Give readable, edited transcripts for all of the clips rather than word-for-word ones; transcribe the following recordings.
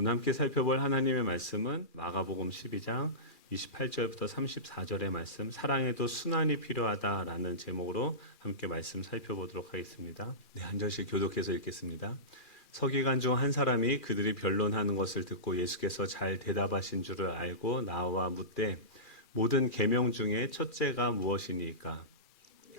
오늘 함께 살펴볼 하나님의 말씀은 마가복음 12장 28절부터 34절의 말씀, 사랑에도 순환이 필요하다라는 제목으로 함께 말씀 살펴보도록 하겠습니다. 네, 한 절씩 교독해서 읽겠습니다. 서기관 중 한 사람이 그들이 변론하는 것을 듣고 예수께서 잘 대답하신 줄을 알고 나와 묻되 모든 계명 중에 첫째가 무엇이니까?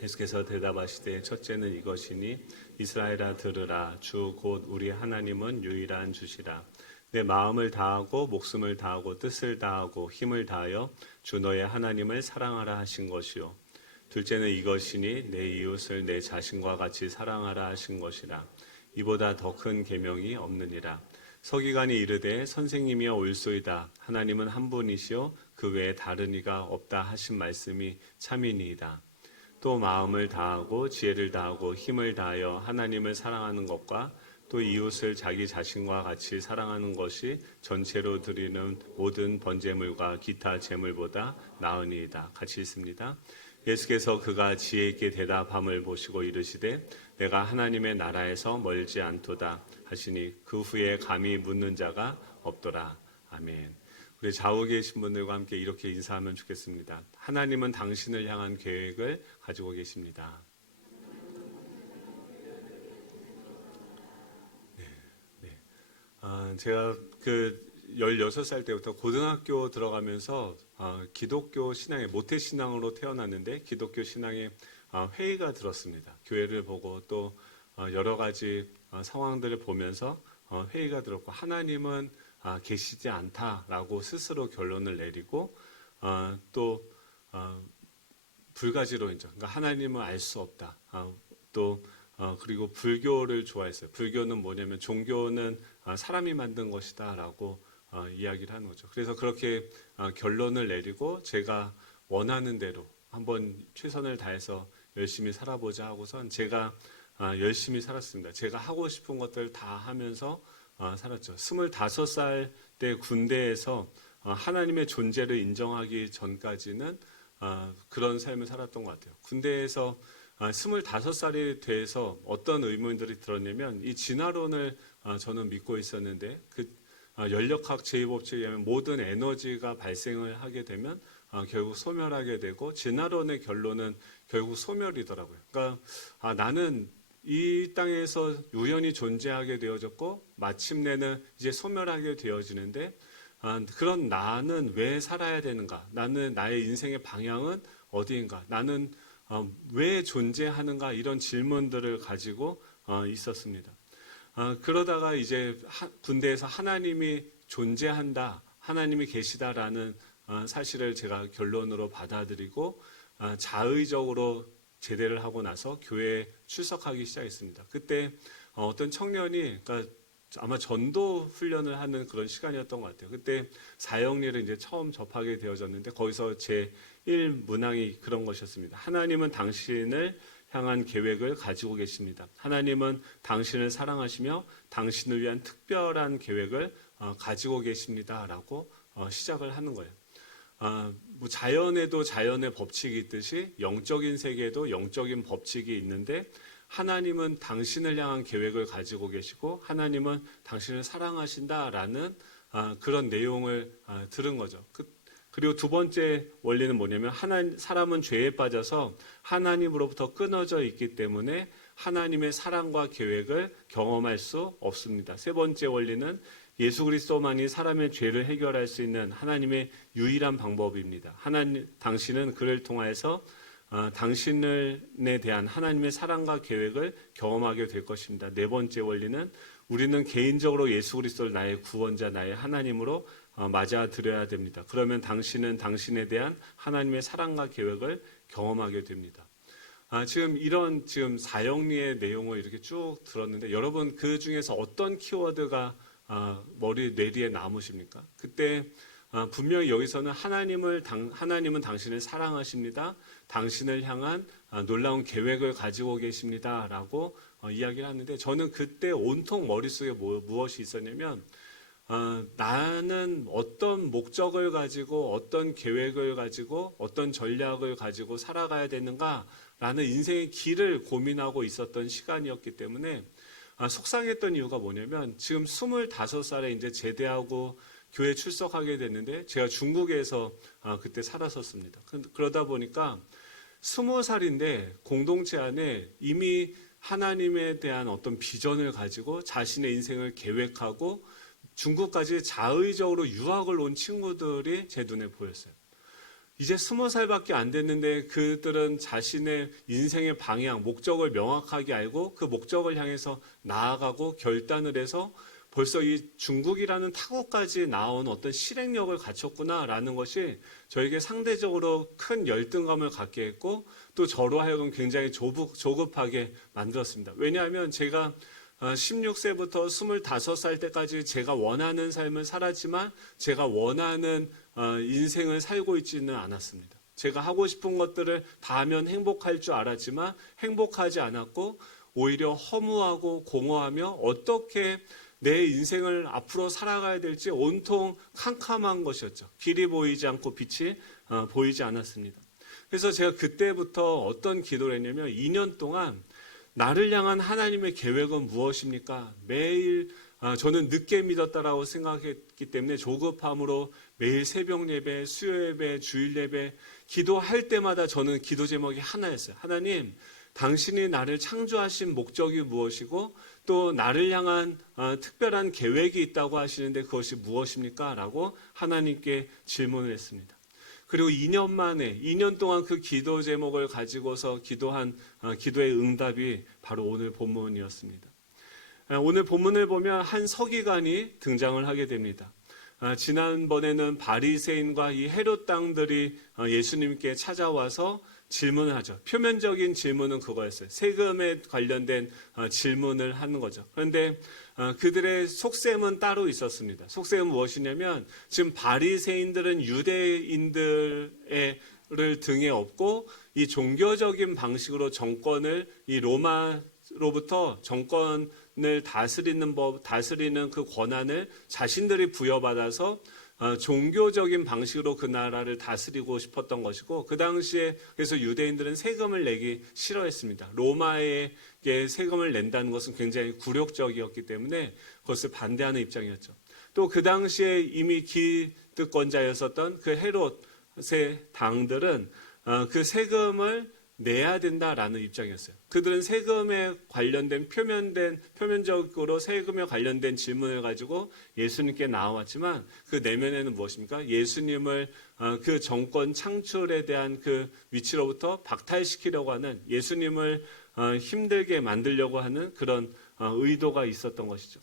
예수께서 대답하시되 첫째는 이것이니 이스라엘아 들으라. 주 곧 우리 하나님은 유일한 주시라. 내 마음을 다하고 목숨을 다하고 뜻을 다하고 힘을 다하여 주 너의 하나님을 사랑하라 하신 것이요. 둘째는 이것이니 내 이웃을 내 자신과 같이 사랑하라 하신 것이라. 이보다 더 큰 계명이 없느니라. 서기관이 이르되 선생님이여 옳소이다. 하나님은 한 분이시요 그 외에 다른 이가 없다 하신 말씀이 참이니이다. 또 마음을 다하고 지혜를 다하고 힘을 다하여 하나님을 사랑하는 것과 또 이웃을 자기 자신과 같이 사랑하는 것이 전체로 드리는 모든 번제물과 기타 제물보다 나으니이다. 같이 읽습니다. 예수께서 그가 지혜 있게 대답함을 보시고 이르시되 내가 하나님의 나라에서 멀지 않도다 하시니 그 후에 감히 묻는 자가 없더라. 아멘. 우리 좌우에 계신 분들과 함께 이렇게 인사하면 좋겠습니다. 하나님은 당신을 향한 계획을 가지고 계십니다. 제가 16살 때부터 고등학교 들어가면서 기독교 신앙의 모태신앙으로 태어났는데 기독교 신앙의 회의가 들었습니다. 교회를 보고 또 여러 가지 상황들을 보면서 회의가 들었고 하나님은 계시지 않다라고 스스로 결론을 내리고 또 불가지론이죠. 그러니까 하나님은 알 수 없다. 또 그리고 불교를 좋아했어요. 불교는 뭐냐면 종교는 사람이 만든 것이다 라고 이야기를 하는 거죠. 그래서 그렇게 결론을 내리고 제가 원하는 대로 한번 최선을 다해서 열심히 살아보자 하고선 제가 열심히 살았습니다. 제가 하고 싶은 것들 다 하면서 살았죠. 25살 때 군대에서 하나님의 존재를 인정하기 전까지는 그런 삶을 살았던 것 같아요. 군대에서 25살이 돼서 어떤 의문들이 들었냐면 이 진화론을 저는 믿고 있었는데 그 연력학 제2법칙에 의하면 모든 에너지가 발생을 하게 되면 결국 소멸하게 되고 진화론의 결론은 결국 소멸이더라고요. 그러니까 나는 이 땅에서 우연히 존재하게 되어졌고 마침내는 이제 소멸하게 되어지는데 그런 나는 왜 살아야 되는가? 나는 나의 인생의 방향은 어디인가? 나는 왜 존재하는가? 이런 질문들을 가지고 있었습니다. 그러다가 이제 군대에서 하나님이 존재한다, 하나님이 계시다라는 사실을 제가 결론으로 받아들이고 자의적으로 제대를 하고 나서 교회에 출석하기 시작했습니다. 그때 어떤 청년이 그러니까 아마 전도 훈련을 하는 그런 시간이었던 것 같아요. 그때 사형리를 이제 처음 접하게 되어졌는데 거기서 제 1문항이 그런 것이었습니다. 하나님은 당신을 향한 계획을 가지고 계십니다. 하나님은 당신을 사랑하시며 당신을 위한 특별한 계획을 가지고 계십니다라고 시작을 하는 거예요. 뭐 자연에도 자연의 법칙이 있듯이 영적인 세계에도 영적인 법칙이 있는데 하나님은 당신을 향한 계획을 가지고 계시고 하나님은 당신을 사랑하신다라는 그런 내용을 들은 거죠. 그리고 두 번째 원리는 뭐냐면 사람은 죄에 빠져서 하나님으로부터 끊어져 있기 때문에 하나님의 사랑과 계획을 경험할 수 없습니다. 세 번째 원리는 예수 그리스도만이 사람의 죄를 해결할 수 있는 하나님의 유일한 방법입니다. 당신은 그를 통해서 당신에 대한 하나님의 사랑과 계획을 경험하게 될 것입니다. 네 번째 원리는 우리는 개인적으로 예수 그리스도를 나의 구원자, 나의 하나님으로 맞아들여야 됩니다. 그러면 당신은 당신에 대한 하나님의 사랑과 계획을 경험하게 됩니다. 지금 사형리의 내용을 이렇게 쭉 들었는데 여러분 그 중에서 어떤 키워드가 뇌리에 남으십니까? 그때 분명히 여기서는 하나님은 당신을 사랑하십니다. 당신을 향한 놀라운 계획을 가지고 계십니다. 라고 이야기를 하는데 저는 그때 온통 머릿속에 무엇이 있었냐면 나는 어떤 목적을 가지고 어떤 계획을 가지고 어떤 전략을 가지고 살아가야 되는가라는 인생의 길을 고민하고 있었던 시간이었기 때문에 속상했던 이유가 뭐냐면 지금 25살에 이제 제대하고 교회 출석하게 됐는데 제가 중국에서 그때 살았었습니다. 그러다 보니까 20살인데 공동체 안에 이미 하나님에 대한 어떤 비전을 가지고 자신의 인생을 계획하고 중국까지 자의적으로 유학을 온 친구들이 제 눈에 보였어요. 이제 20살밖에 안 됐는데 그들은 자신의 인생의 방향, 목적을 명확하게 알고 그 목적을 향해서 나아가고 결단을 해서 벌써 이 중국이라는 타국까지 나온 어떤 실행력을 갖췄구나라는 것이 저에게 상대적으로 큰 열등감을 갖게 했고 또 저로 하여금 굉장히 조급하게 만들었습니다. 왜냐하면 제가 16세부터 25살 때까지 제가 원하는 삶을 살았지만 제가 원하는 인생을 살고 있지는 않았습니다. 제가 하고 싶은 것들을 다 하면 행복할 줄 알았지만 행복하지 않았고 오히려 허무하고 공허하며 어떻게 내 인생을 앞으로 살아가야 될지 온통 캄캄한 것이었죠. 길이 보이지 않고 빛이 보이지 않았습니다. 그래서 제가 그때부터 어떤 기도를 했냐면 2년 동안 나를 향한 하나님의 계획은 무엇입니까? 매일 저는 늦게 믿었다라고 생각했기 때문에 조급함으로 매일 새벽 예배, 수요 예배, 주일 예배 기도할 때마다 저는 기도 제목이 하나였어요. 하나님, 당신이 나를 창조하신 목적이 무엇이고 또 나를 향한 특별한 계획이 있다고 하시는데 그것이 무엇입니까? 라고 하나님께 질문을 했습니다. 그리고 2년 동안 그 기도 제목을 가지고서 기도한 기도의 응답이 바로 오늘 본문이었습니다. 오늘 본문을 보면 한 서기관이 등장을 하게 됩니다. 지난번에는 바리새인과 이 헤롯 당들이 예수님께 찾아와서 질문을 하죠. 표면적인 질문은 그거였어요. 세금에 관련된 질문을 하는 거죠. 그런데 그들의 속셈은 따로 있었습니다. 속셈은 무엇이냐면 지금 바리새인들은 유대인들을 등에 업고 이 종교적인 방식으로 정권을 이 로마로부터 정권을 다스리는 그 권한을 자신들이 부여받아서 종교적인 방식으로 그 나라를 다스리고 싶었던 것이고 그 당시에 그래서 유대인들은 세금을 내기 싫어했습니다. 로마에게 세금을 낸다는 것은 굉장히 굴욕적이었기 때문에 그것을 반대하는 입장이었죠. 또 그 당시에 이미 기득권자였었던 그 헤롯의 당들은 그 세금을 내야 된다라는 입장이었어요. 그들은 세금에 관련된 표면적으로 세금에 관련된 질문을 가지고 예수님께 나왔지만 그 내면에는 무엇입니까? 예수님을 그 정권 창출에 대한 그 위치로부터 박탈시키려고 하는 예수님을 힘들게 만들려고 하는 그런 의도가 있었던 것이죠.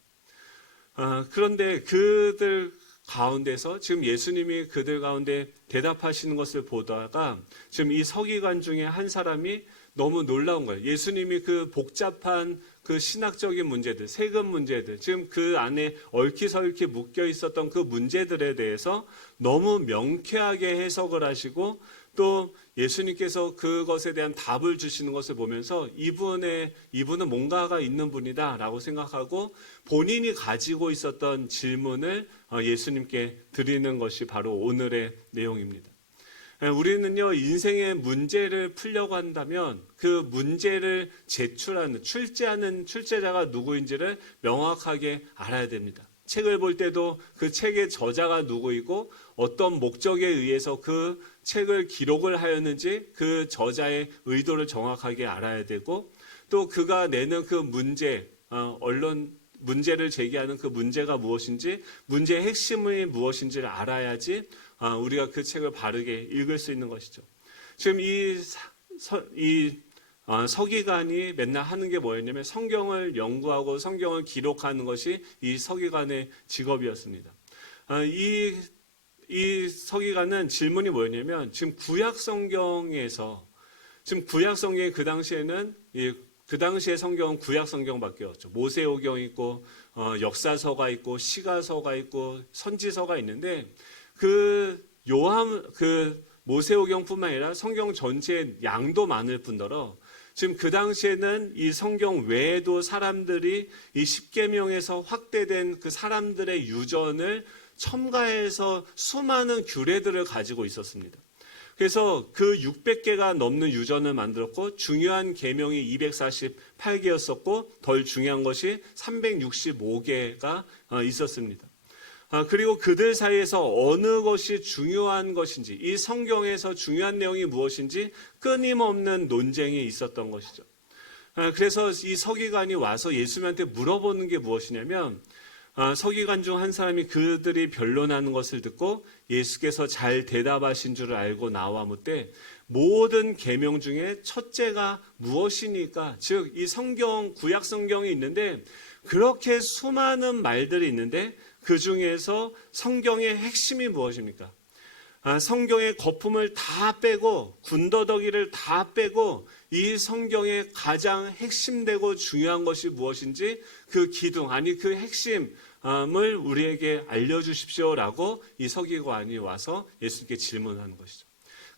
그런데 그들 가운데서 지금 예수님이 그들 가운데 대답하시는 것을 보다가 지금 이 서기관 중에 한 사람이 너무 놀라운 거예요. 예수님이 그 복잡한 그 신학적인 문제들, 세금 문제들, 지금 그 안에 얽히설키 묶여 있었던 그 문제들에 대해서 너무 명쾌하게 해석을 하시고 또 예수님께서 그것에 대한 답을 주시는 것을 보면서 이분은 뭔가가 있는 분이다라고 생각하고 본인이 가지고 있었던 질문을 예수님께 드리는 것이 바로 오늘의 내용입니다. 우리는요, 인생의 문제를 풀려고 한다면 그 문제를 제출하는, 출제하는 출제자가 누구인지를 명확하게 알아야 됩니다. 책을 볼 때도 그 책의 저자가 누구이고 어떤 목적에 의해서 그 책을 기록을 하였는지 그 저자의 의도를 정확하게 알아야 되고 또 그가 내는 그 문제, 문제를 제기하는 그 문제가 무엇인지 문제의 핵심이 무엇인지를 알아야지 우리가 그 책을 바르게 읽을 수 있는 것이죠. 지금 이 서기관이 맨날 하는 게 뭐였냐면 성경을 연구하고 성경을 기록하는 것이 이 서기관의 직업이었습니다. 이 서기관은 질문이 뭐였냐면 지금 구약 성경에서 지금 구약 성경이 그 당시에는 그 당시의 성경은 구약 성경밖에 없죠. 모세오경 있고 역사서가 있고 시가서가 있고 선지서가 있는데 그 모세오경뿐만 아니라 성경 전체의 양도 많을 뿐더러 지금 그 당시에는 이 성경 외에도 사람들이 이 십계명에서 확대된 그 사람들의 유전을 첨가해서 수많은 규례들을 가지고 있었습니다. 그래서 그 600개가 넘는 유전을 만들었고 중요한 계명이 248개였었고 덜 중요한 것이 365개가 있었습니다. 그리고 그들 사이에서 어느 것이 중요한 것인지, 이 성경에서 중요한 내용이 무엇인지 끊임없는 논쟁이 있었던 것이죠. 그래서 이 서기관이 와서 예수님한테 물어보는 게 무엇이냐면, 서기관 중 한 사람이 그들이 변론하는 것을 듣고 예수께서 잘 대답하신 줄을 알고 나와 묻되 모든 계명 중에 첫째가 무엇이니까? 즉 이 성경, 구약 성경이 있는데 그렇게 수많은 말들이 있는데 그 중에서 성경의 핵심이 무엇입니까? 성경의 거품을 다 빼고 군더더기를 다 빼고 이 성경의 가장 핵심되고 중요한 것이 무엇인지 그 기둥, 아니 그 핵심을 우리에게 알려주십시오라고 이 서기관이 와서 예수님께 질문하는 것이죠.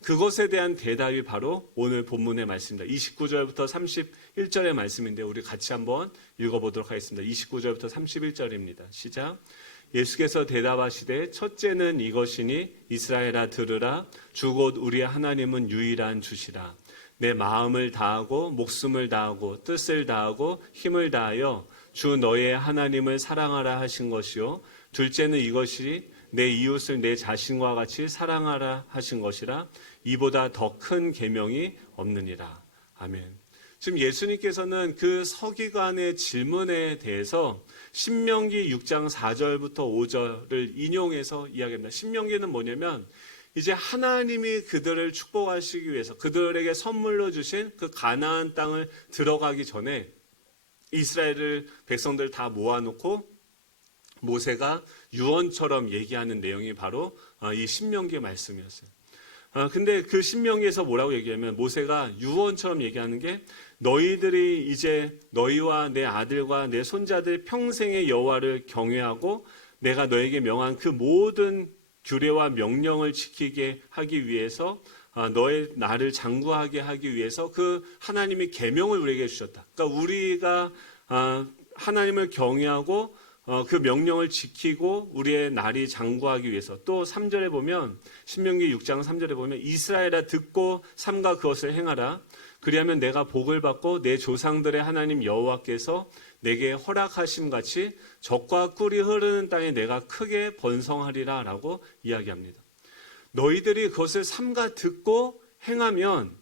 그것에 대한 대답이 바로 오늘 본문의 말씀입니다. 29절부터 31절의 말씀인데 우리 같이 한번 읽어보도록 하겠습니다. 29절부터 31절입니다. 시작. 예수께서 대답하시되 첫째는 이것이니 이스라엘아 들으라. 주 곧 우리의 하나님은 유일한 주시라. 내 마음을 다하고 목숨을 다하고 뜻을 다하고 힘을 다하여 주 너의 하나님을 사랑하라 하신 것이요. 둘째는 이것이 내 이웃을 내 자신과 같이 사랑하라 하신 것이라. 이보다 더 큰 계명이 없느니라. 아멘. 지금 예수님께서는 그 서기관의 질문에 대해서 신명기 6장 4절부터 5절을 인용해서 이야기합니다. 신명기는 뭐냐면 이제 하나님이 그들을 축복하시기 위해서 그들에게 선물로 주신 그 가나안 땅을 들어가기 전에 이스라엘 백성들 다 모아놓고 모세가 유언처럼 얘기하는 내용이 바로 이 신명기의 말씀이었어요. 근데 그 신명기에서 뭐라고 얘기하면 모세가 유언처럼 얘기하는 게 너희들이 이제 너희와 내 아들과 내 손자들 평생의 여호와를 경외하고 내가 너에게 명한 그 모든 규례와 명령을 지키게 하기 위해서 너의 나를 장구하게 하기 위해서 그 하나님이 계명을 우리에게 주셨다. 그러니까 우리가 하나님을 경외하고 그 명령을 지키고 우리의 날이 장구하기 위해서 또 3절에 보면 신명기 6장 3절에 보면 이스라엘아 듣고 삼가 그것을 행하라. 그리하면 내가 복을 받고 내 조상들의 하나님 여호와께서 내게 허락하심 같이 젖과 꿀이 흐르는 땅에 내가 크게 번성하리라 라고 이야기합니다. 너희들이 그것을 삼가 듣고 행하면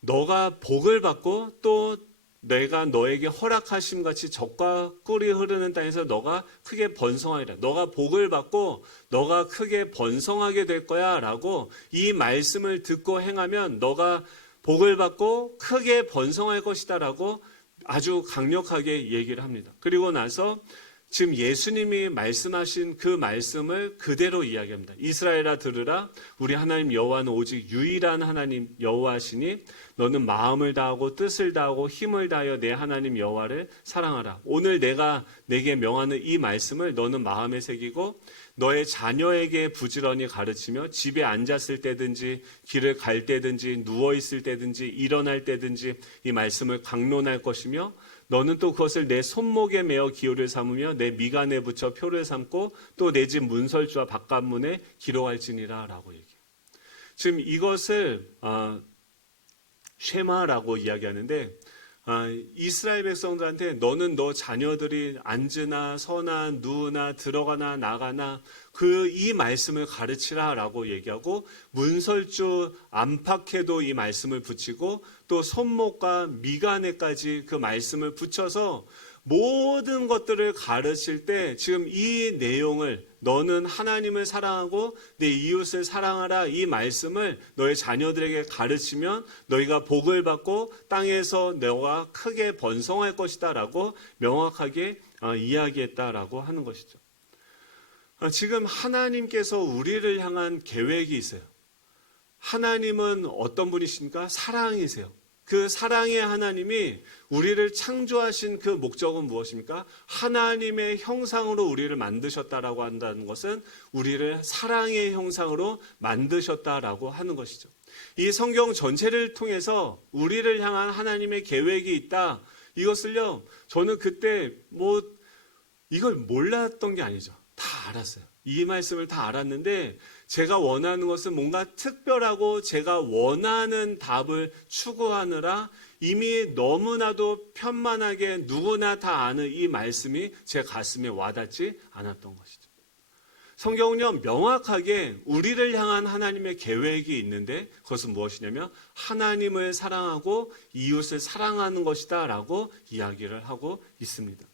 너가 복을 받고 또 내가 너에게 허락하심 같이 젖과 꿀이 흐르는 땅에서 너가 크게 번성하리라. 너가 복을 받고 너가 크게 번성하게 될 거야 라고 이 말씀을 듣고 행하면 너가 복을 받고 크게 번성할 것이다 라고 아주 강력하게 얘기를 합니다. 그리고 나서 지금 예수님이 말씀하신 그 말씀을 그대로 이야기합니다. 이스라엘아 들으라. 우리 하나님 여호와는 오직 유일한 하나님 여호와시니 너는 마음을 다하고 뜻을 다하고 힘을 다하여 내 하나님 여호와를 사랑하라. 오늘 내가 내게 명하는 이 말씀을 너는 마음에 새기고 너의 자녀에게 부지런히 가르치며 집에 앉았을 때든지 길을 갈 때든지 누워있을 때든지 일어날 때든지 이 말씀을 강론할 것이며 너는 또 그것을 내 손목에 메어 기호를 삼으며 내 미간에 붙여 표를 삼고 또 내 집 문설주와 바깥문에 기록할지니라 라고 얘기해요. 지금 이것을 쉐마라고 이야기하는데 이스라엘 백성들한테 너는 너 자녀들이 앉으나 서나 누우나 들어가나 나가나 이 말씀을 가르치라 라고 얘기하고 문설주 안팎에도 이 말씀을 붙이고 또 손목과 미간에까지 그 말씀을 붙여서 모든 것들을 가르칠 때 지금 이 내용을 너는 하나님을 사랑하고 내 이웃을 사랑하라 이 말씀을 너의 자녀들에게 가르치면 너희가 복을 받고 땅에서 너가 크게 번성할 것이다 라고 명확하게 이야기했다라고 하는 것이죠. 지금 하나님께서 우리를 향한 계획이 있어요. 하나님은 어떤 분이십니까? 사랑이세요. 그 사랑의 하나님이 우리를 창조하신 그 목적은 무엇입니까? 하나님의 형상으로 우리를 만드셨다라고 한다는 것은 우리를 사랑의 형상으로 만드셨다라고 하는 것이죠. 이 성경 전체를 통해서 우리를 향한 하나님의 계획이 있다. 이것을요, 저는 그때 이걸 몰랐던 게 아니죠. 다 다 알았어요. 이 말씀을 다 알았는데 제가 원하는 것은 뭔가 특별하고 제가 원하는 답을 추구하느라 이미 너무나도 편만하게 누구나 다 아는 이 말씀이 제 가슴에 와닿지 않았던 것이죠. 성경은요, 명확하게 우리를 향한 하나님의 계획이 있는데 그것은 무엇이냐면 하나님을 사랑하고 이웃을 사랑하는 것이다 라고 이야기를 하고 있습니다.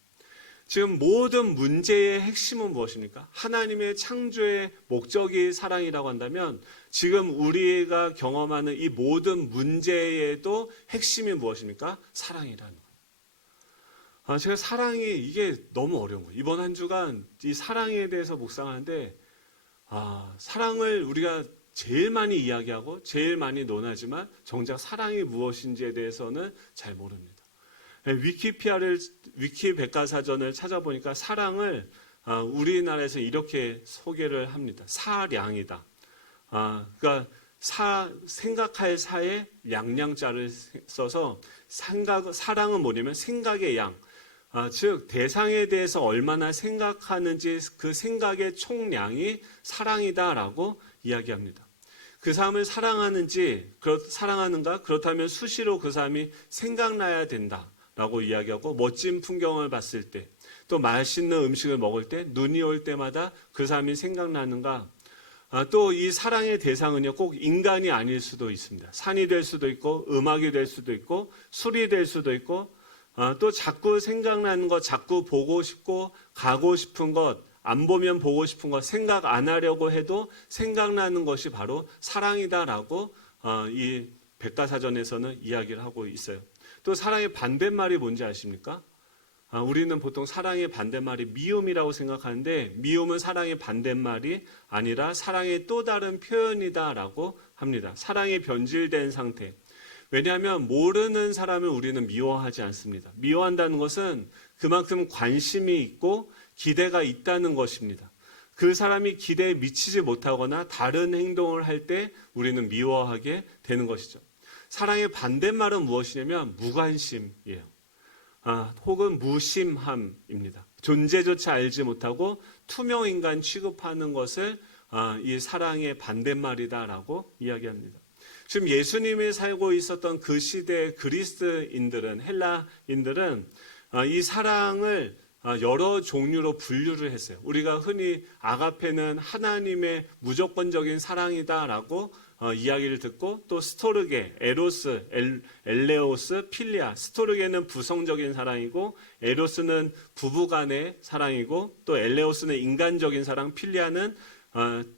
지금 모든 문제의 핵심은 무엇입니까? 하나님의 창조의 목적이 사랑이라고 한다면 지금 우리가 경험하는 이 모든 문제에도 핵심이 무엇입니까? 사랑이라는 거예요. 제가 사랑이 이게 너무 어려운 거예요. 이번 한 주간 이 사랑에 대해서 묵상하는데 사랑을 우리가 제일 많이 이야기하고 제일 많이 논하지만 정작 사랑이 무엇인지에 대해서는 잘 모릅니다. 위키 백과사전을 찾아보니까 사랑을 우리나라에서 이렇게 소개를 합니다. 사량이다. 그러니까 생각할 사에 양양자를 써서 사랑은 뭐냐면 생각의 양. 즉 대상에 대해서 얼마나 생각하는지 그 생각의 총량이 사랑이다라고 이야기합니다. 그 사람을 사랑하는가? 그렇다면 수시로 그 사람이 생각나야 된다라고 이야기하고 멋진 풍경을 봤을 때 또 맛있는 음식을 먹을 때 눈이 올 때마다 그 사람이 생각나는가? 또 이 사랑의 대상은요 꼭 인간이 아닐 수도 있습니다. 산이 될 수도 있고 음악이 될 수도 있고 술이 될 수도 있고 또 자꾸 생각나는 것, 자꾸 보고 싶고 가고 싶은 것, 안 보면 보고 싶은 것, 생각 안 하려고 해도 생각나는 것이 바로 사랑이다라고 이 백과사전에서는 이야기를 하고 있어요. 또 사랑의 반대말이 뭔지 아십니까? 우리는 보통 사랑의 반대말이 미움이라고 생각하는데 미움은 사랑의 반대말이 아니라 사랑의 또 다른 표현이다라고 합니다. 사랑이 변질된 상태. 왜냐하면 모르는 사람을 우리는 미워하지 않습니다. 미워한다는 것은 그만큼 관심이 있고 기대가 있다는 것입니다. 그 사람이 기대에 미치지 못하거나 다른 행동을 할 때 우리는 미워하게 되는 것이죠. 사랑의 반대말은 무엇이냐면 무관심이에요. 혹은 무심함입니다. 존재조차 알지 못하고 투명인간 취급하는 것을 이 사랑의 반대말이다라고 이야기합니다. 지금 예수님이 살고 있었던 그 시대의 그리스인들은, 헬라인들은 이 사랑을 여러 종류로 분류를 했어요. 우리가 흔히 아가페는 하나님의 무조건적인 사랑이다라고 이야기를 듣고 또 스토르게, 에로스, 엘레오스, 필리아. 스토르게는 부성적인 사랑이고 에로스는 부부간의 사랑이고 또 엘레오스는 인간적인 사랑, 필리아는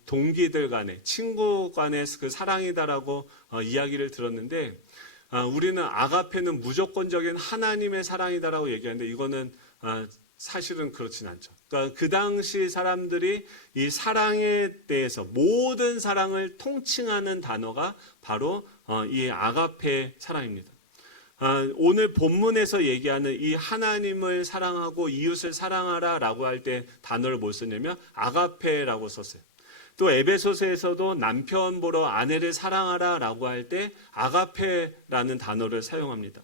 동기들 간의, 친구 간의 그 사랑이다라고 이야기를 들었는데 우리는 아가페는 무조건적인 하나님의 사랑이다라고 얘기하는데 이거는 사실은 그렇진 않죠. 그러니까 그 당시 사람들이 이 사랑에 대해서 모든 사랑을 통칭하는 단어가 바로 이 아가페 사랑입니다. 오늘 본문에서 얘기하는 이 하나님을 사랑하고 이웃을 사랑하라라고 할 때 단어를 뭘 썼냐면 아가페라고 썼어요. 또 에베소서에서도 남편 보러 아내를 사랑하라라고 할 때 아가페라는 단어를 사용합니다.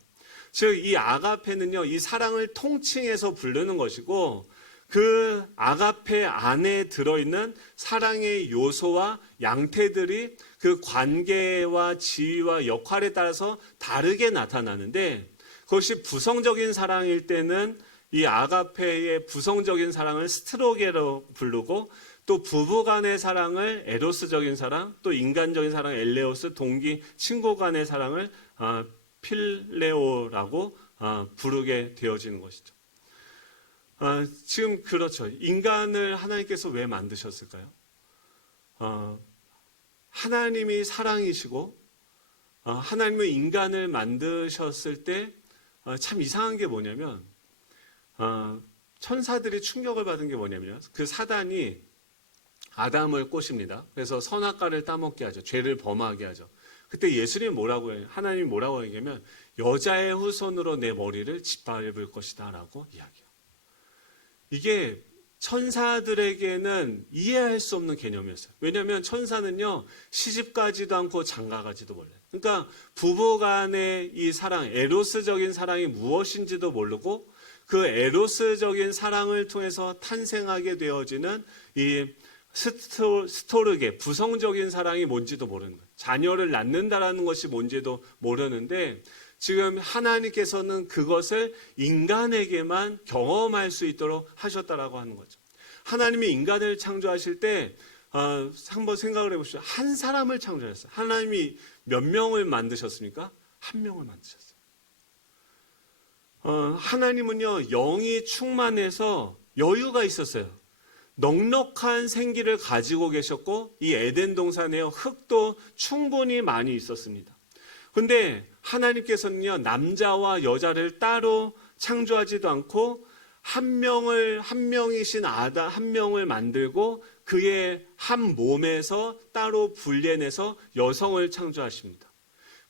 즉 이 아가페는요 이 사랑을 통칭해서 부르는 것이고 그 아가페 안에 들어있는 사랑의 요소와 양태들이 그 관계와 지위와 역할에 따라서 다르게 나타나는데 그것이 부성적인 사랑일 때는 이 아가페의 부성적인 사랑을 스트로게로 부르고 또 부부간의 사랑을 에로스적인 사랑, 또 인간적인 사랑 엘레오스, 동기, 친구 간의 사랑을 필레오라고 부르게 되어지는 것이죠. 지금 그렇죠. 인간을 하나님께서 왜 만드셨을까요? 하나님이 사랑이시고 하나님은 인간을 만드셨을 때 참 이상한 게 뭐냐면 천사들이 충격을 받은 게 뭐냐면 그 사단이 아담을 꼬십니다. 그래서 선악과를 따먹게 하죠. 죄를 범하게 하죠. 그때 예수님이 뭐라고 해요? 하나님이 뭐라고 얘기하면 여자의 후손으로 내 머리를 짓밟을 것이다 라고 이야기해요. 이게 천사들에게는 이해할 수 없는 개념이었어요. 왜냐하면 천사는요 시집가지도 않고 장가가지도 몰라요. 그러니까 부부간의 이 사랑, 에로스적인 사랑이 무엇인지도 모르고 그 에로스적인 사랑을 통해서 탄생하게 되어지는 이 스토르게, 부성적인 사랑이 뭔지도 모르는 거예요. 자녀를 낳는다라는 것이 뭔지도 모르는데 지금 하나님께서는 그것을 인간에게만 경험할 수 있도록 하셨다라고 하는 거죠. 하나님이 인간을 창조하실 때 한번 생각을 해보시죠. 한 사람을 창조했어요. 하나님이 몇 명을 만드셨습니까? 한 명을 만드셨어요. 하나님은요, 영이 충만해서 여유가 있었어요. 넉넉한 생기를 가지고 계셨고 이 에덴 동산에요, 흙도 충분히 많이 있었습니다. 그런데 하나님께서는요, 남자와 여자를 따로 창조하지도 않고 한 명이신 아담 한 명을 만들고 그의 한 몸에서 따로 분리해내서 여성을 창조하십니다.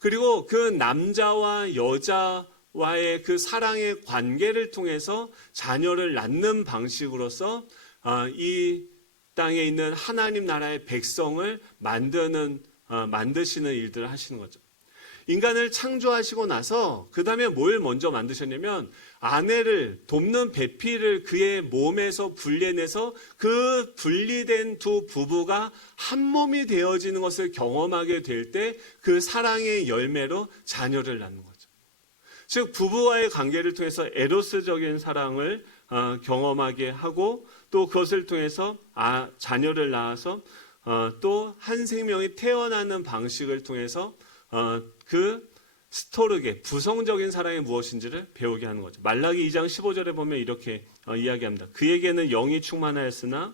그리고 그 남자와 여자와의 그 사랑의 관계를 통해서 자녀를 낳는 방식으로서 이 땅에 있는 하나님 나라의 백성을 만드시는 일들을 하시는 거죠. 인간을 창조하시고 나서 그 다음에 뭘 먼저 만드셨냐면 아내를 돕는 배필을 그의 몸에서 분리해내서 그 분리된 두 부부가 한 몸이 되어지는 것을 경험하게 될 때 그 사랑의 열매로 자녀를 낳는 거죠. 즉 부부와의 관계를 통해서 에로스적인 사랑을 경험하게 하고 또 그것을 통해서 자녀를 낳아서 또 한 생명이 태어나는 방식을 통해서 그 스토르게, 부성적인 사랑이 무엇인지를 배우게 하는 거죠. 말라기 2장 15절에 보면 이렇게 이야기합니다. 그에게는 영이 충만하였으나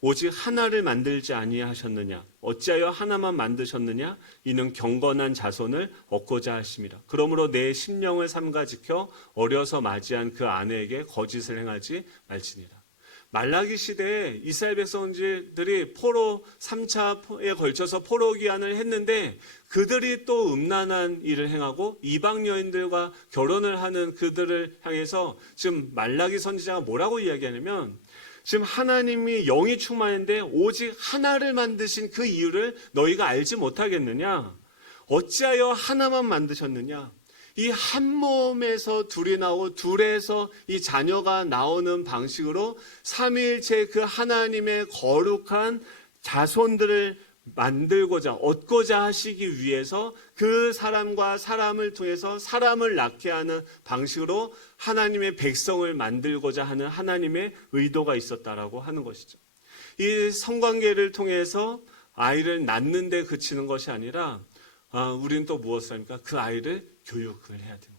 오직 하나를 만들지 아니하셨느냐? 어찌하여 하나만 만드셨느냐? 이는 경건한 자손을 얻고자 하심이라. 그러므로 내 심령을 삼가 지켜 어려서 맞이한 그 아내에게 거짓을 행하지 말지니라. 말라기 시대에 이스라엘 백성들이 포로 3차에 걸쳐서 포로 귀환을 했는데 그들이 또 음란한 일을 행하고 이방 여인들과 결혼을 하는 그들을 향해서 지금 말라기 선지자가 뭐라고 이야기하냐면 지금 하나님이 영이 충만한데 오직 하나를 만드신 그 이유를 너희가 알지 못하겠느냐? 어찌하여 하나만 만드셨느냐? 이 한 몸에서 둘이 나오고 둘에서 이 자녀가 나오는 방식으로 삼위일체 그 하나님의 거룩한 자손들을 만들고자 얻고자 하시기 위해서 그 사람과 사람을 통해서 사람을 낳게 하는 방식으로 하나님의 백성을 만들고자 하는 하나님의 의도가 있었다라고 하는 것이죠. 이 성관계를 통해서 아이를 낳는 데 그치는 것이 아니라 우리는 또 무엇을 합니까? 그 아이를 교육을 해야 되는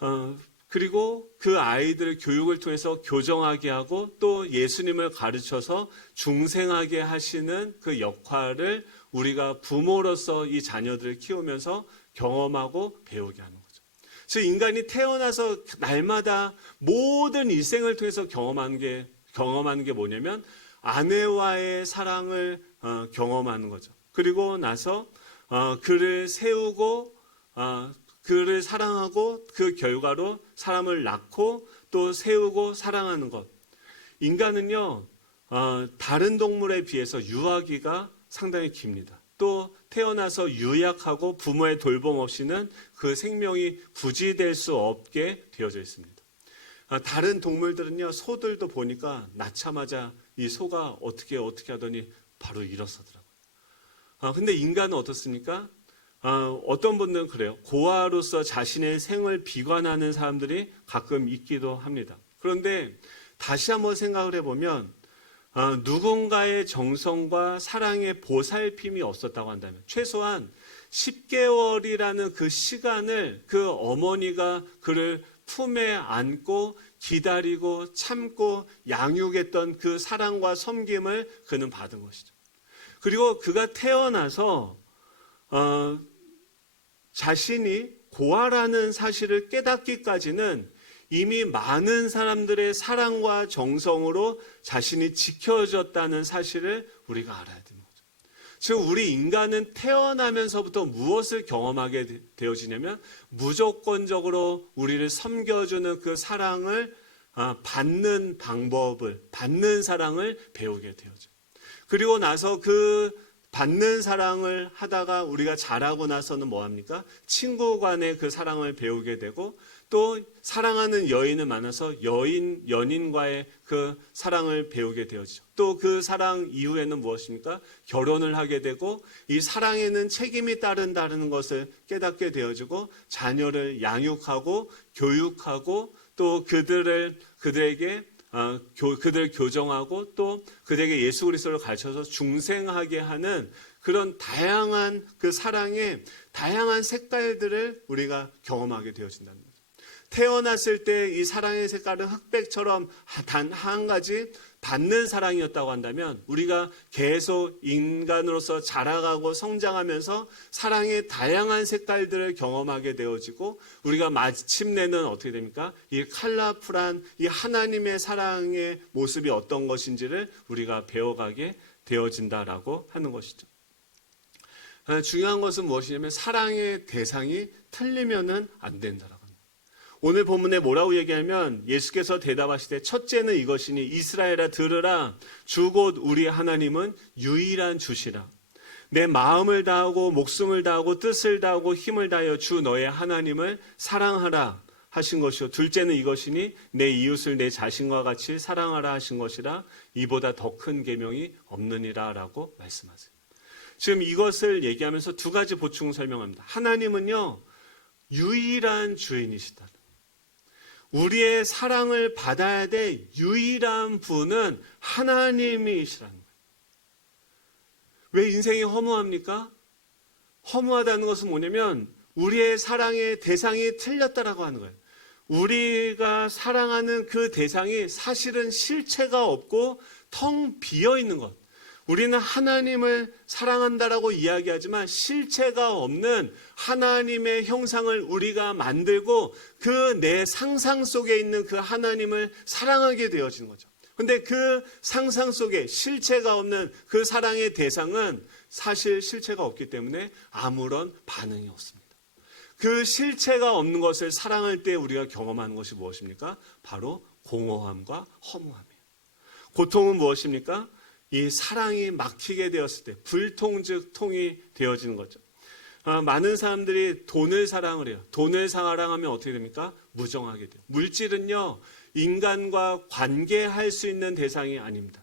거죠. 그리고 그 아이들의 교육을 통해서 교정하게 하고 또 예수님을 가르쳐서 중생하게 하시는 그 역할을 우리가 부모로서 이 자녀들을 키우면서 경험하고 배우게 하는 거죠. 즉 인간이 태어나서 날마다 모든 일생을 통해서 경험하는 게 뭐냐면 아내와의 사랑을 경험하는 거죠. 그리고 나서 그를 세우고 그를 사랑하고 그 결과로 사람을 낳고 또 세우고 사랑하는 것. 인간은요, 다른 동물에 비해서 유아기가 상당히 깁니다. 또 태어나서 유약하고 부모의 돌봄 없이는 그 생명이 구지될 수 없게 되어져 있습니다. 다른 동물들은요, 소들도 보니까 낳자마자 이 소가 어떻게 하더니 바로 일어서더라고요. 근데 인간은 어떻습니까? 어떤 분들은 그래요. 고아로서 자신의 생을 비관하는 사람들이 가끔 있기도 합니다. 그런데 다시 한번 생각을 해보면 누군가의 정성과 사랑의 보살핌이 없었다고 한다면 최소한 10개월이라는 그 시간을 그 어머니가 그를 품에 안고 기다리고 참고 양육했던 그 사랑과 섬김을 그는 받은 것이죠. 그리고 그가 태어나서 자신이 고아라는 사실을 깨닫기까지는 이미 많은 사람들의 사랑과 정성으로 자신이 지켜졌다는 사실을 우리가 알아야 되는 거죠. 즉 우리 인간은 태어나면서부터 무엇을 경험하게 되어지냐면 무조건적으로 우리를 섬겨주는 그 사랑을 받는 방법을, 받는 사랑을 배우게 되어져. 그리고 나서 그 받는 사랑을 하다가 우리가 자라고 나서는 뭐합니까? 친구 간의 그 사랑을 배우게 되고 또 사랑하는 여인을 만나서 연인과의 그 사랑을 배우게 되어지죠. 또 그 사랑 이후에는 무엇입니까? 결혼을 하게 되고 이 사랑에는 책임이 따른다는 것을 깨닫게 되어지고 자녀를 양육하고 교육하고 또 그들을 교정하고 또 그들에게 예수 그리스도를 가르쳐서 중생하게 하는 그런 다양한 그 사랑의 다양한 색깔들을 우리가 경험하게 되어진다는 거죠. 태어났을 때 이 사랑의 색깔은 흑백처럼 단 한 가지 받는 사랑이었다고 한다면 우리가 계속 인간으로서 자라가고 성장하면서 사랑의 다양한 색깔들을 경험하게 되어지고 우리가 마침내는 어떻게 됩니까? 이 컬러풀한 이 하나님의 사랑의 모습이 어떤 것인지를 우리가 배워가게 되어진다라고 하는 것이죠. 중요한 것은 무엇이냐면 사랑의 대상이 틀리면은 안 된다라고 합니다. 오늘 본문에 뭐라고 얘기하면 예수께서 대답하시되 첫째는 이것이니 이스라엘아 들으라 주 곧 우리 하나님은 유일한 주시라. 내 마음을 다하고 목숨을 다하고 뜻을 다하고 힘을 다하여 주 너의 하나님을 사랑하라 하신 것이요. 둘째는 이것이니 내 이웃을 내 자신과 같이 사랑하라 하신 것이라. 이보다 더 큰 계명이 없느니라 라고 말씀하세요. 지금 이것을 얘기하면서 두 가지 보충 설명합니다. 하나님은요, 유일한 주인이시다. 우리의 사랑을 받아야 될 유일한 분은 하나님이시라는 거예요. 왜 인생이 허무합니까? 허무하다는 것은 뭐냐면 우리의 사랑의 대상이 틀렸다라고 하는 거예요. 우리가 사랑하는 그 대상이 사실은 실체가 없고 텅 비어 있는 것. 우리는 하나님을 사랑한다라고 이야기하지만 실체가 없는 하나님의 형상을 우리가 만들고 그 내 상상 속에 있는 그 하나님을 사랑하게 되어지는 거죠. 근데 그 상상 속에 실체가 없는 그 사랑의 대상은 사실 실체가 없기 때문에 아무런 반응이 없습니다. 그 실체가 없는 것을 사랑할 때 우리가 경험하는 것이 무엇입니까? 바로 공허함과 허무함이에요. 고통은 무엇입니까? 이 사랑이 막히게 되었을 때 불통 즉 통이 되어지는 거죠. 많은 사람들이 돈을 사랑을 해요. 돈을 사랑하면 어떻게 됩니까? 무정하게 돼요. 물질은요, 인간과 관계할 수 있는 대상이 아닙니다.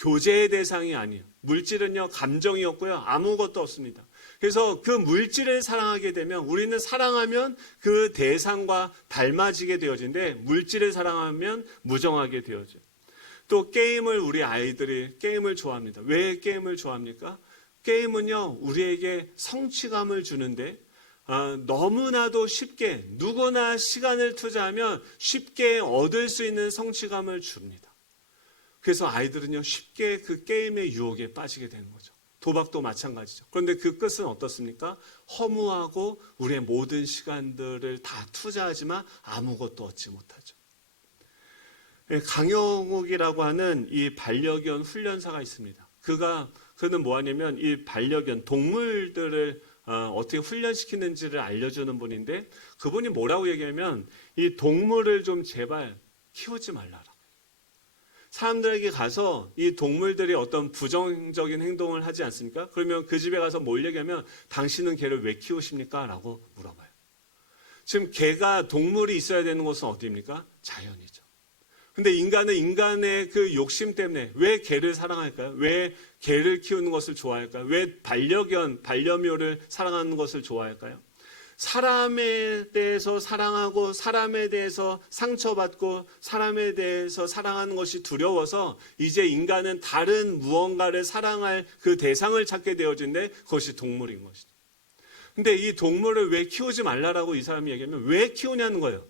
교제의 대상이 아니에요. 물질은요, 감정이 없고요, 아무것도 없습니다. 그래서 그 물질을 사랑하게 되면 우리는 사랑하면 그 대상과 닮아지게 되어지는데 물질을 사랑하면 무정하게 되어져요. 또 게임을 우리 아이들이 게임을 좋아합니다. 왜 게임을 좋아합니까? 게임은요, 우리에게 성취감을 주는데 너무나도 쉽게 누구나 시간을 투자하면 쉽게 얻을 수 있는 성취감을 줍니다. 그래서 아이들은요, 쉽게 그 게임의 유혹에 빠지게 되는 거죠. 도박도 마찬가지죠. 그런데 그 끝은 어떻습니까? 허무하고 우리의 모든 시간들을 다 투자하지만 아무것도 얻지 못하죠. 강영욱이라고 하는 이 반려견 훈련사가 있습니다. 그는 뭐하냐면 이 반려견 동물들을 어떻게 훈련시키는지를 알려주는 분인데 그분이 뭐라고 얘기하면 이 동물을 좀 제발 키우지 말라라고. 사람들에게 가서 이 동물들이 어떤 부정적인 행동을 하지 않습니까? 그러면 그 집에 가서 뭘 얘기하면 당신은 개를 왜 키우십니까? 라고 물어봐요. 지금 개가 동물이 있어야 되는 곳은 어디입니까? 자연이죠. 근데 인간은 인간의 그 욕심 때문에 왜 개를 사랑할까요? 왜 개를 키우는 것을 좋아할까요? 왜 반려묘를 사랑하는 것을 좋아할까요? 사람에 대해서 사랑하고 사람에 대해서 상처받고 사람에 대해서 사랑하는 것이 두려워서 이제 인간은 다른 무언가를 사랑할 그 대상을 찾게 되어진데 그것이 동물인 것이죠. 근데 이 동물을 왜 키우지 말라라고 이 사람이 얘기하면 왜 키우냐는 거예요.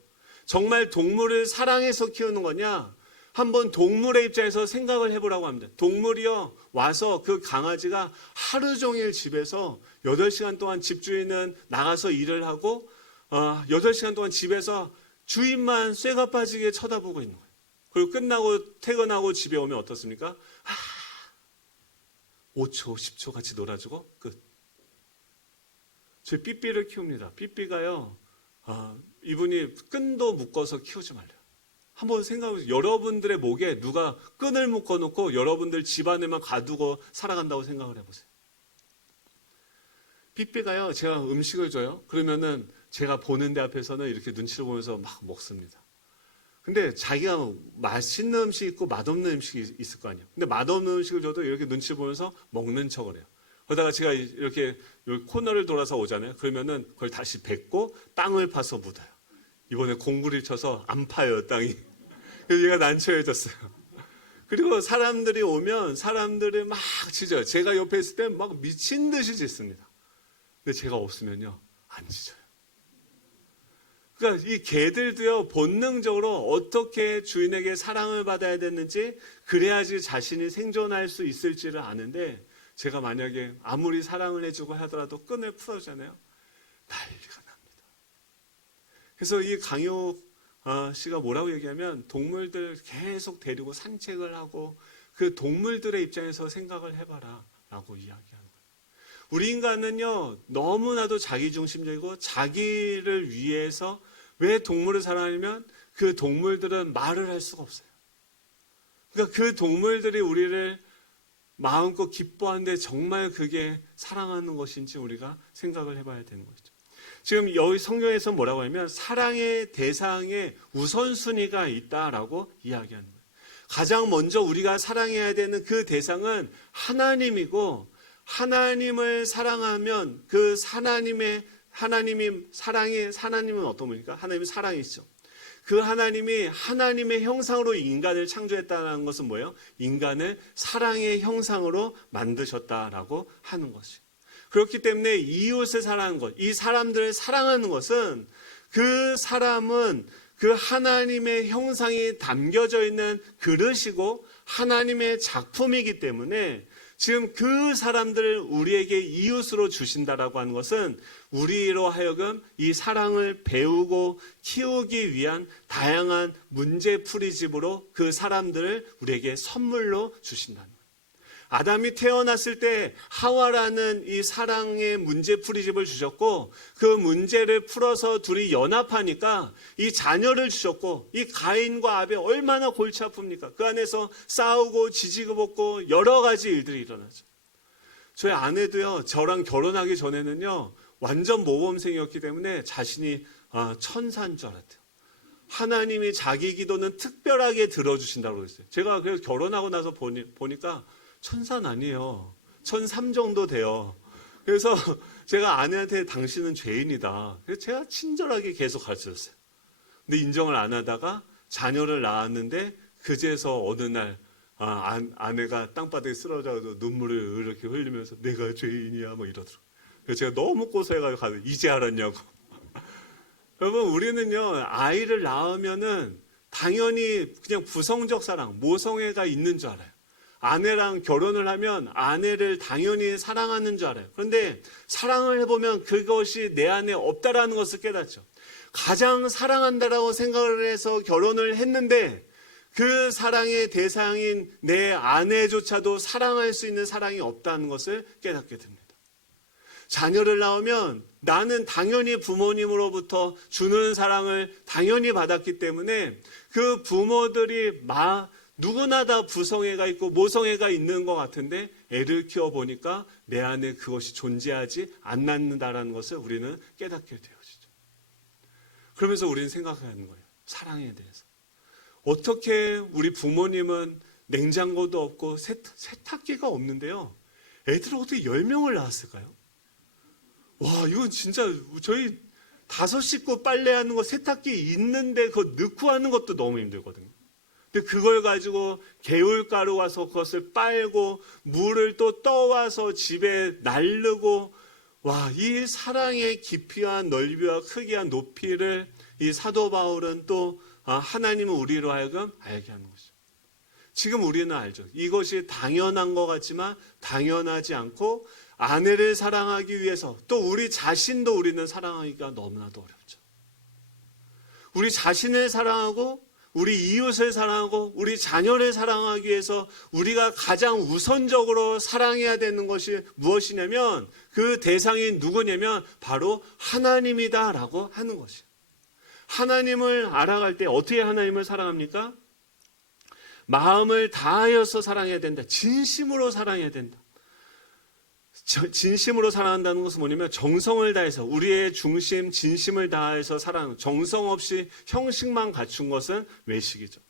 정말 동물을 사랑해서 키우는 거냐? 한번 동물의 입장에서 생각을 해보라고 합니다. 동물이요, 와서 그 강아지가 하루 종일 집에서 8시간 동안 집주인은 나가서 일을 하고 8시간 동안 집에서 주인만 쇠가 빠지게 쳐다보고 있는 거예요. 그리고 끝나고 퇴근하고 집에 오면 어떻습니까? 5초, 10초 같이 놀아주고 끝. 제 삐삐를 키웁니다. 삐삐가요, 이분이 끈도 묶어서 키우지 말래요. 한번 생각해보세요. 여러분들의 목에 누가 끈을 묶어놓고 여러분들 집안에만 가두고 살아간다고 생각을 해보세요. 삐삐가요, 제가 음식을 줘요. 그러면은 제가 보는 데 앞에서는 이렇게 눈치를 보면서 막 먹습니다. 근데 자기가 맛있는 음식이 있고 맛없는 음식이 있을 거 아니에요. 근데 맛없는 음식을 줘도 이렇게 눈치 보면서 먹는 척을 해요. 그러다가 제가 이렇게 코너를 돌아서 오잖아요. 그러면은 그걸 다시 뱉고 땅을 파서 묻어요. 이번에 공구리를 쳐서 안 파요, 땅이. 그래서 얘가 난처해졌어요. 그리고 사람들이 오면 사람들이 막 짖어요. 제가 옆에 있을 때 막 미친 듯이 짖습니다. 근데 제가 없으면요, 안 짖어요. 그러니까 이 개들도요, 본능적으로 어떻게 주인에게 사랑을 받아야 되는지, 그래야지 자신이 생존할 수 있을지를 아는데, 제가 만약에 아무리 사랑을 해주고 하더라도 끈을 풀어주잖아요. 난리가 납니다. 그래서 이 강효 씨가 뭐라고 얘기하면, 동물들 계속 데리고 산책을 하고 그 동물들의 입장에서 생각을 해봐라 라고 이야기하는 거예요. 우리 인간은요, 너무나도 자기중심적이고 자기를 위해서, 왜 동물을 사랑하냐면 그 동물들은 말을 할 수가 없어요. 그러니까 그 동물들이 우리를 마음껏 기뻐하는데 정말 그게 사랑하는 것인지 우리가 생각을 해봐야 되는 것이죠. 지금 여기 성경에서 뭐라고 하냐면 사랑의 대상에 우선순위가 있다라고 이야기하는 거예요. 가장 먼저 우리가 사랑해야 되는 그 대상은 하나님이고, 하나님을 사랑하면 그 하나님은 어떤 분입니까? 하나님은 사랑이죠. 그 하나님이 하나님의 형상으로 인간을 창조했다는 것은 뭐예요? 인간을 사랑의 형상으로 만드셨다라고 하는 것이죠. 그렇기 때문에 이웃을 사랑하는 것, 이 사람들을 사랑하는 것은, 그 사람은 그 하나님의 형상이 담겨져 있는 그릇이고 하나님의 작품이기 때문에, 지금 그 사람들을 우리에게 이웃으로 주신다라고 하는 것은 우리로 하여금 이 사랑을 배우고 키우기 위한 다양한 문제풀이집으로 그 사람들을 우리에게 선물로 주신다는 거예요. 아담이 태어났을 때 하와라는 이 사랑의 문제풀이집을 주셨고, 그 문제를 풀어서 둘이 연합하니까 이 자녀를 주셨고, 이 가인과 아벨 얼마나 골치 아픕니까? 그 안에서 싸우고 지지고 볶고 여러 가지 일들이 일어나죠. 저희 아내도요, 저랑 결혼하기 전에는요, 완전 모범생이었기 때문에 자신이 천사인 줄 알았대요. 하나님이 자기 기도는 특별하게 들어주신다고 그랬어요. 제가 그래서 결혼하고 나서 보니까 천사는 아니에요. 1003 정도 돼요. 그래서 제가 아내한테 당신은 죄인이다. 그래서 제가 친절하게 계속 가르쳐줬어요. 근데 인정을 안 하다가 자녀를 낳았는데 그제서 어느 날 아내가 땅바닥에 쓰러져서 눈물을 이렇게 흘리면서 내가 죄인이야 뭐 이러더라고요. 그래서 제가 너무 고소해가지고 이제 알았냐고. 여러분, 우리는요, 아이를 낳으면은 당연히 그냥 부성적 사랑, 모성애가 있는 줄 알아요. 아내랑 결혼을 하면 아내를 당연히 사랑하는 줄 알아요. 그런데 사랑을 해보면 그것이 내 안에 없다라는 것을 깨닫죠. 가장 사랑한다라고 생각을 해서 결혼을 했는데 그 사랑의 대상인 내 아내조차도 사랑할 수 있는 사랑이 없다는 것을 깨닫게 됩니다. 자녀를 낳으면 나는 당연히 부모님으로부터 주는 사랑을 당연히 받았기 때문에 그 부모들이 누구나 다 부성애가 있고 모성애가 있는 것 같은데 애를 키워보니까 내 안에 그것이 존재하지 않는다라는 것을 우리는 깨닫게 되어지죠. 그러면서 우리는 생각하는 거예요. 사랑에 대해서. 어떻게 우리 부모님은 냉장고도 없고 세탁기가 없는데요, 애들을 어떻게 10명을 낳았을까요? 와, 이건 진짜 저희 5 식구 빨래하는 거 세탁기 있는데 그거 넣고 하는 것도 너무 힘들거든요. 근데 그걸 가지고 개울가루 와서 그것을 빨고 물을 또 떠와서 집에 날르고, 와, 이 사랑의 깊이와 넓이와 크기와 높이를 이 사도 바울은 또 하나님은 우리로 하여금 알게 하는 것이죠. 지금 우리는 알죠. 이것이 당연한 것 같지만 당연하지 않고, 아내를 사랑하기 위해서 또 우리 자신도 우리는 사랑하기가 너무나도 어렵죠. 우리 자신을 사랑하고 우리 이웃을 사랑하고 우리 자녀를 사랑하기 위해서 우리가 가장 우선적으로 사랑해야 되는 것이 무엇이냐면, 그 대상이 누구냐면 바로 하나님이다라고 하는 것이에요. 하나님을 알아갈 때 어떻게 하나님을 사랑합니까? 마음을 다하여서 사랑해야 된다. 진심으로 사랑해야 된다. 진심으로 사랑한다는 것은 뭐냐면 정성을 다해서 우리의 중심 진심을 다해서 사랑하는, 정성 없이 형식만 갖춘 것은 외식이죠.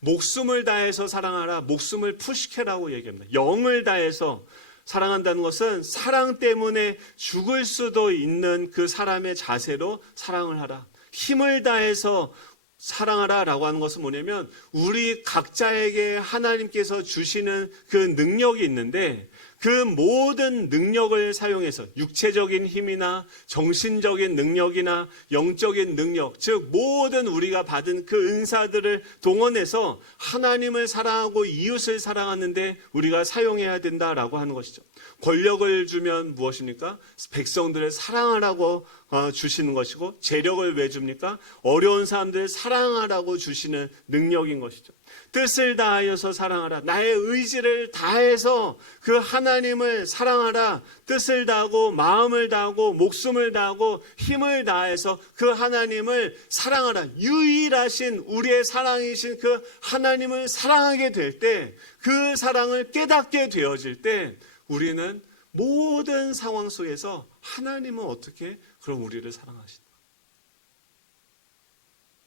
목숨을 다해서 사랑하라, 목숨을 푸시케라고 얘기합니다. 영을 다해서 사랑한다는 것은 사랑 때문에 죽을 수도 있는 그 사람의 자세로 사랑을 하라. 힘을 다해서 사랑하라 라고 하는 것은 뭐냐면 우리 각자에게 하나님께서 주시는 그 능력이 있는데 그 모든 능력을 사용해서 육체적인 힘이나 정신적인 능력이나 영적인 능력, 즉 모든 우리가 받은 그 은사들을 동원해서 하나님을 사랑하고 이웃을 사랑하는데 우리가 사용해야 된다라고 하는 것이죠. 권력을 주면 무엇입니까? 백성들을 사랑하라고 주시는 것이고, 재력을 왜 줍니까? 어려운 사람들을 사랑하라고 주시는 능력인 것이죠. 뜻을 다하여서 사랑하라. 나의 의지를 다해서 그 하나님을 사랑하라. 뜻을 다하고 마음을 다하고 목숨을 다하고 힘을 다해서 그 하나님을 사랑하라. 유일하신 우리의 사랑이신 그 하나님을 사랑하게 될 때, 그 사랑을 깨닫게 되어질 때 우리는 모든 상황 속에서 하나님은 어떻게 그럼 우리를 사랑하시나?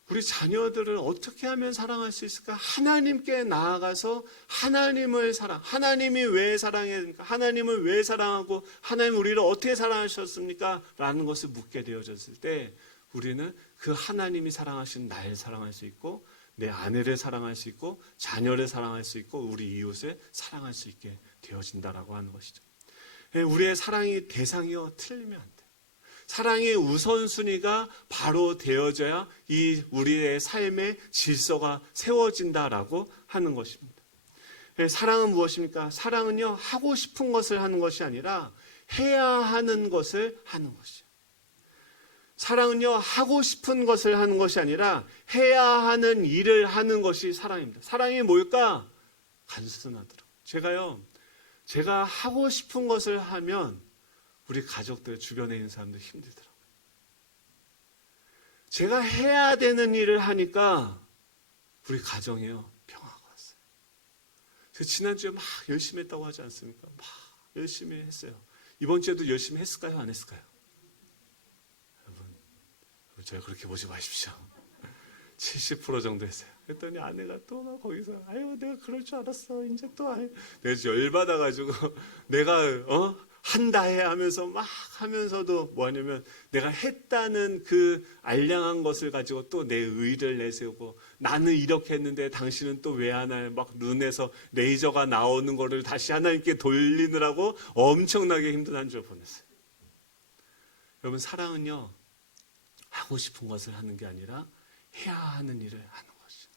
우리 자녀들을 어떻게 하면 사랑할 수 있을까? 하나님께 나아가서 하나님을 하나님이 왜 사랑해야 됩니까? 하나님을 왜 사랑하고 하나님 우리를 어떻게 사랑하셨습니까? 라는 것을 묻게 되어졌을 때 우리는 그 하나님이 사랑하신 나를 사랑할 수 있고 내 아내를 사랑할 수 있고 자녀를 사랑할 수 있고 우리 이웃을 사랑할 수 있게 되어진다라고 하는 것이죠. 우리의 사랑이 대상이요 틀리면 안 돼. 사랑의 우선순위가 바로 되어져야 이 우리의 삶의 질서가 세워진다라고 하는 것입니다. 사랑은 무엇입니까? 사랑은요 하고 싶은 것을 하는 것이 아니라 해야 하는 것을 하는 것이에요. 사랑은요 하고 싶은 것을 하는 것이 아니라 해야 하는 일을 하는 것이 사랑입니다. 사랑이 뭘까? 간순하더라고요. 제가 하고 싶은 것을 하면 우리 가족들 주변에 있는 사람들 힘들더라고요. 제가 해야 되는 일을 하니까 우리 가정이요 평화가 왔어요. 제가 지난주에 막 열심히 했다고 하지 않습니까? 막 열심히 했어요. 이번 주에도 열심히 했을까요? 안 했을까요? 여러분 저희 그렇게 보지 마십시오. 70% 정도 했어요. 그랬더니 아내가 또 막 거기서 아유 내가 그럴 줄 알았어. 이제 또 내가 열받아가지고 내가 한다 해 하면서 막 하면서도 뭐 하냐면 내가 했다는 그 알량한 것을 가지고 또 내 의의를 내세우고 나는 이렇게 했는데 당신은 또 왜 하나요? 막 눈에서 레이저가 나오는 거를 다시 하나님께 돌리느라고 엄청나게 힘든 한 주 보냈어요. 여러분 사랑은요 하고 싶은 것을 하는 게 아니라 해야 하는 일을 하는 것이죠.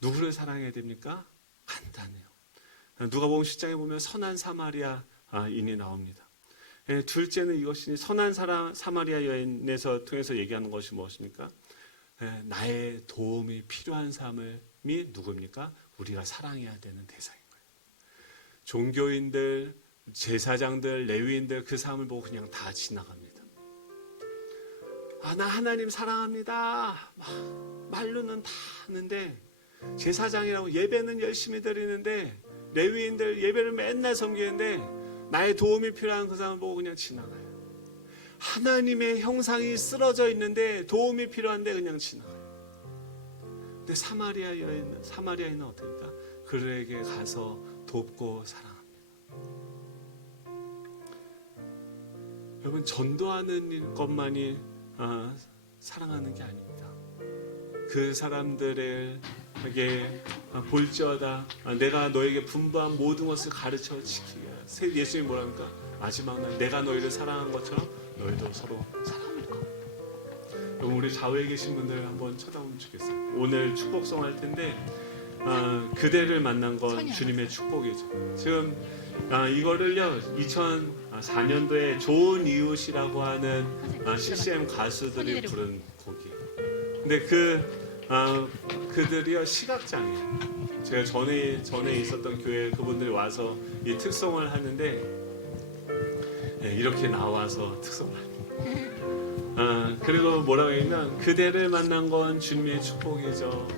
누구를 사랑해야 됩니까? 간단해요. 누가복음 10장에 보면 선한 사마리아인이 나옵니다. 둘째는 이것이니 선한 사마리아 여인에서 통해서 얘기하는 것이 무엇입니까? 나의 도움이 필요한 사람이 누구입니까? 우리가 사랑해야 되는 대상인 거예요. 종교인들, 제사장들, 레위인들 그 사람을 보고 그냥 다 지나갑니다. 나 하나님 사랑합니다. 말로는 다 하는데 제사장이라고 예배는 열심히 드리는데 레위인들 예배를 맨날 섬기는데 나의 도움이 필요한 그 사람을 보고 그냥 지나가요. 하나님의 형상이 쓰러져 있는데 도움이 필요한데 그냥 지나가요. 근데 사마리아인은 어떻습니까? 그에게 가서 돕고 사랑합니다. 여러분 전도하는 것만이 사랑하는 게 아닙니다. 그 사람들에게 볼지어다 내가 너에게 분부한 모든 것을 가르쳐 지키게. 예수님이 뭐랍니까? 마지막 날 내가 너희를 사랑한 것처럼 너희도 서로 사랑하라. 여러분 우리 좌우에 계신 분들 한번 쳐다보면 좋겠어요. 오늘 축복송 할 텐데 그대를 만난 건 주님의 축복이죠. 지금 이거를요 2004년도에 좋은 이웃이라고 하는 CCM 가수들이 부른 곡이에요. 근데 그들이요 시각장애예요. 제가 전에 있었던 교회에 그분들이 와서 이 특송을 하는데 이렇게 나와서 특송을 합니다. 그리고 뭐라고 했냐면 그대를 만난 건 주님의 축복이죠.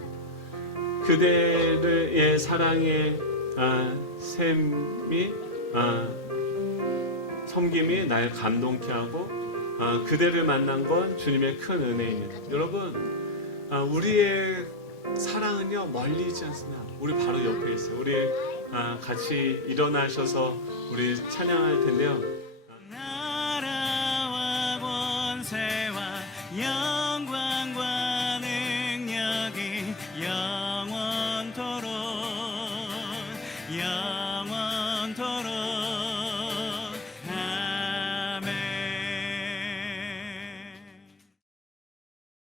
그대의 사랑의 샘이 섬김이 날 감동케 하고 그대를 만난 건 주님의 큰 은혜입니다. 여러분, 우리의 사랑은요 멀리 있지 않습니다. 우리 바로 옆에 있어요. 우리 같이 일어나셔서 우리 찬양할 텐데요. 나라와 권세와 영광과 능력이 영원토록 영원토록